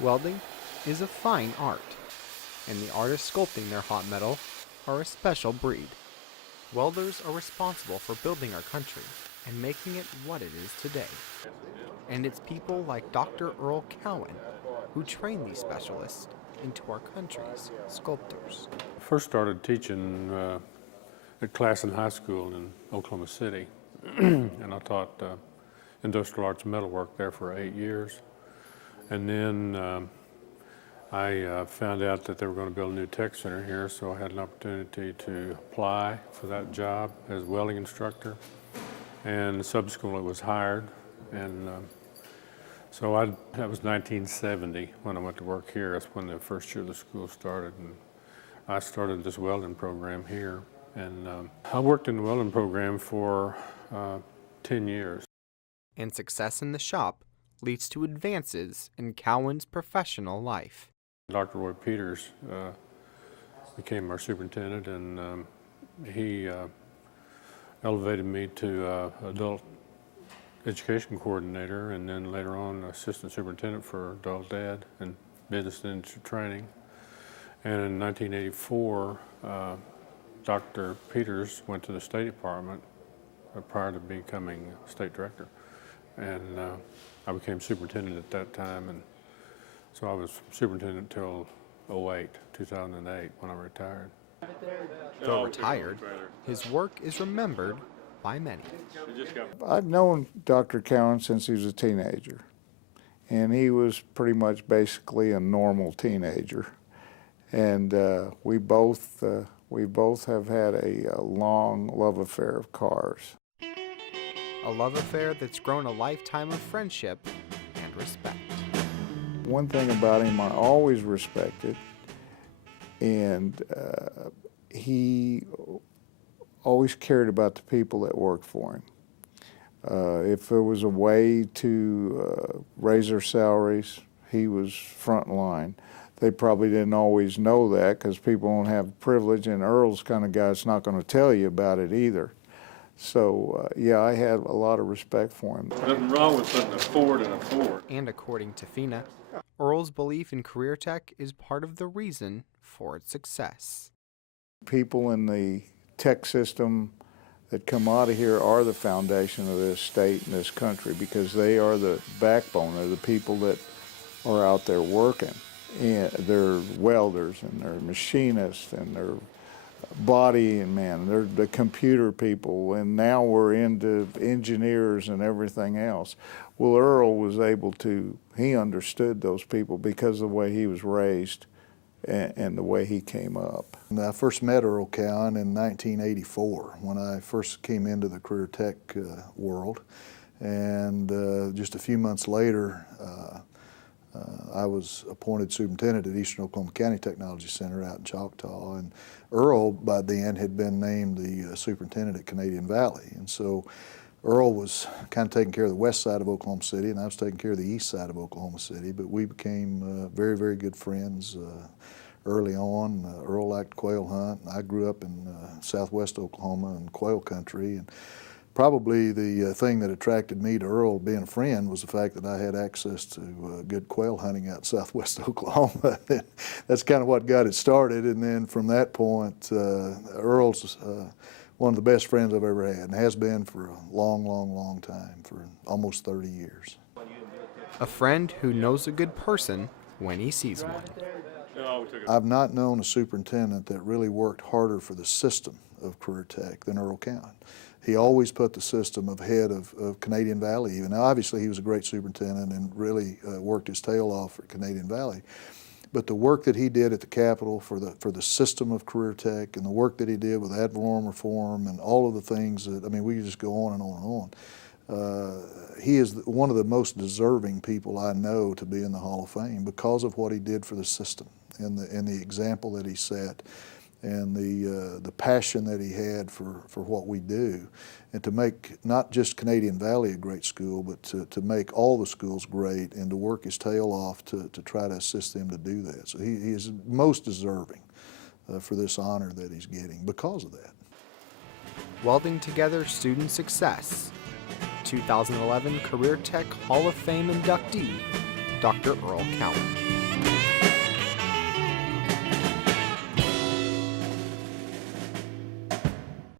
Welding is a fine art, and the artists sculpting their hot metal are a special breed. Welders are responsible for building our country and making it what it is today. And it's people like Dr. Earl Cowan who train these specialists into our country's sculptors. I first started teaching at Classen High School in Oklahoma City, and I taught industrial arts metalwork there for 8 years. And then I found out that they were going to build a new tech center here, so I had an opportunity to apply for that job as a welding instructor, and subsequently was hired. And so that was 1970 when I went to work here. That's when the first year of the school started, and I started this welding program here. And I worked in the welding program for 10 years. And success in the shop leads to advances in Cowan's professional life. Dr. Roy Peters became our superintendent, and he elevated me to adult education coordinator, and then later on assistant superintendent for adult ed and business and industry training. And in 1984, Dr. Peters went to the State Department prior to becoming state director, and I became superintendent at that time, and so I was superintendent until 2008, when I retired. Though retired, his work is remembered by many. I've known Dr. Cowan since he was a teenager, and he was pretty much basically a normal teenager. And we both have had a long love affair of cars. A love affair that's grown a lifetime of friendship and respect. One thing about him I always respected, and he always cared about the people that worked for him. If there was a way to raise their salaries, he was front line. They probably didn't always know that because people don't have privilege, and Earl's kind of guy that's not going to tell you about it either. So, yeah, I had a lot of respect for him. Nothing wrong with putting a Ford in a Ford. And according to FINA, Earl's belief in career tech is part of the reason for its success. People in the tech system that come out of here are the foundation of this state and this country, because they are the backbone of the people that are out there working. And they're welders, and they're machinists, and they're body and man, they're the computer people, and now we're into engineers and everything else. Well, Earl was able to, he understood those people because of the way he was raised and the way he came up. And I first met Earl Cowan in 1984 when I first came into the career tech world, and just a few months later I was appointed superintendent at Eastern Oklahoma County Technology Center out in Choctaw, and Earl by then had been named the superintendent at Canadian Valley. And so Earl was kind of taking care of the west side of Oklahoma City, and I was taking care of the east side of Oklahoma City, but we became very, very good friends early on. Earl liked quail hunt, and I grew up in southwest Oklahoma and quail country, and probably the thing that attracted me to Earl being a friend was the fact that I had access to good quail hunting out southwest Oklahoma. That's kind of what got it started, and then from that point, Earl's one of the best friends I've ever had, and has been for a long, long, long time, for almost 30 years. A friend who knows a good person when he sees one. I've not known a superintendent that really worked harder for the system of career tech than Earl Cowan. He always put the system ahead of Canadian Valley even. Now, obviously, he was a great superintendent and really worked his tail off at Canadian Valley. But the work that he did at the Capitol for the system of career tech, and the work that he did with ad valorem reform and all of the things that, I mean, we could just go on and on and on. He is one of the most deserving people I know to be in the Hall of Fame because of what he did for the system and the example that he set, and the passion that he had for what we do, and to make not just Canadian Valley a great school, but to make all the schools great, and to work his tail off to try to assist them to do that. So he is most deserving for this honor that he's getting because of that. Welding together student success. 2011 Career Tech Hall of Fame inductee, Dr. Earl Cowan.